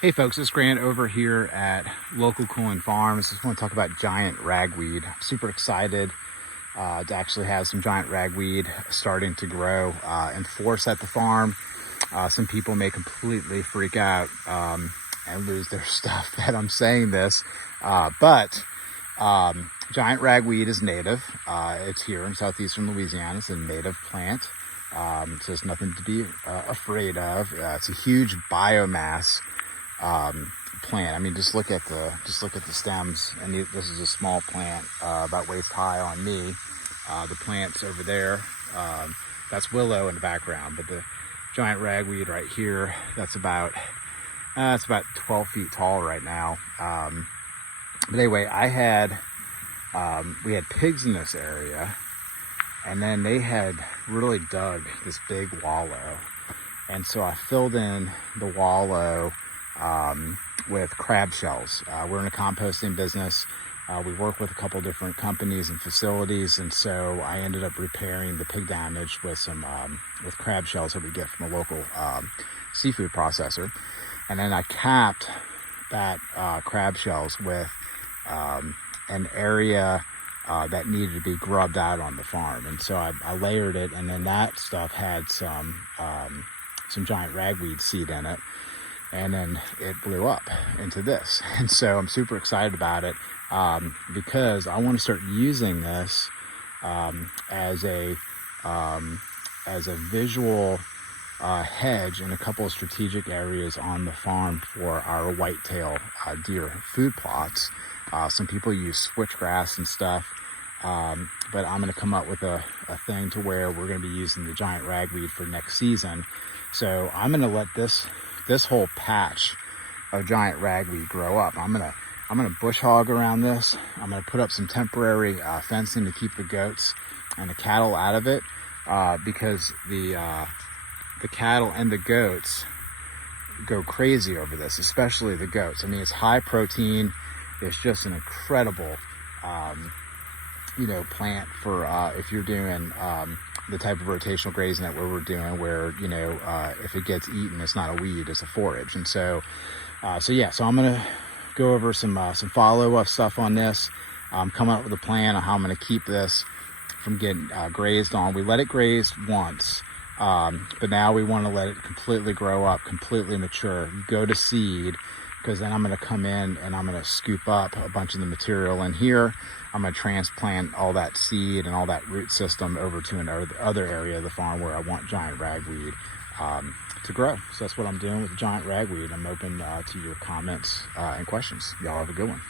Hey folks, it's Grant over here at Local Cooling Farms. Just want to talk about giant ragweed. I'm super excited to actually have some giant ragweed starting to grow in force at the farm. Some people may completely freak out and lose their stuff that I'm saying this, but giant ragweed is native. It's here in southeastern Louisiana. It's a native plant, so there's nothing to be afraid of. It's a huge biomass plant. I mean, just look at the stems, and this is a small plant about waist high on me. The plant's over there, that's willow in the background, but the giant ragweed right here, that's about it's about 12 feet tall right now. But anyway, we had pigs in this area, and then they had really dug this big wallow, and so I filled in the wallow with crab shells. We're in a composting business. We work with a couple different companies and facilities, and so I ended up repairing the pig damage with some with crab shells that we get from a local seafood processor, and then I capped that crab shells with an area that needed to be grubbed out on the farm, and so I layered it, and then that stuff had some giant ragweed seed in it. And then it blew up into this. And so I'm super excited about it because I want to start using this as a visual hedge in a couple of strategic areas on the farm for our whitetail deer food plots. Some people use switchgrass and stuff, but I'm going to come up with a thing to where we're going to be using the giant ragweed for next season. So I'm going to let this whole patch of giant ragweed grow up. I'm gonna bush hog around this. I'm gonna put up some temporary fencing to keep the goats and the cattle out of it, because the cattle and the goats go crazy over this, especially the goats. I mean, it's high protein. It's just an incredible plant for if you're doing the type of rotational grazing that we're doing, where if it gets eaten, it's not a weed, it's a forage. And so so I'm gonna go over some follow-up stuff on this, come up with a plan on how I'm gonna keep this from getting grazed on. We let it graze once, but now we want to let it completely grow up, completely mature, go to seed, because then I'm going to come in and I'm going to scoop up a bunch of the material in here. I'm going to transplant all that seed and all that root system over to another area of the farm where I want giant ragweed to grow. So that's what I'm doing with giant ragweed. I'm open to your comments and questions. Y'all have a good one.